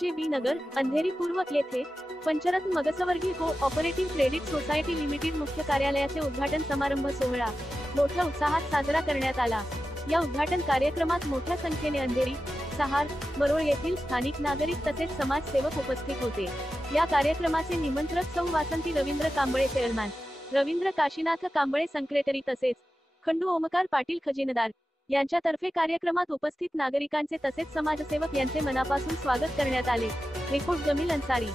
JB. नगर, अंधेरी पूर्व येथे पंचरत्न मगसवर्गीय को ऑपरेटिव्ह क्रेडिट सोसायटी लिमिटेड मुख्य कार्यालयाचे उद्घाटन समारंभ सोहळा मोठ्या उत्साहात साजरा करण्यात आला। या उद्घाटन कार्यक्रमात मोठ्या संख्येने अंधेरी, सहार, मरोळ येथील स्थानिक नागरिक तसेच समाजसेवक उपस्थित होते। या कार्यक्रमाचे निमंत्रक सौ वासंती रवींद्र कांबळे, चेअरमॅन रवींद्र काशीनाथ कांबळे, सेक्रेटरी तसेच खंडू ओमकार पाटील, खजिनदार यांच्यातर्फे कार्यक्रमात उपस्थित नागरिकांचे तसेच समाजसेवक यांचे मनापासून स्वागत करण्यात आले। रिपोर्ट जमील अन्सारी।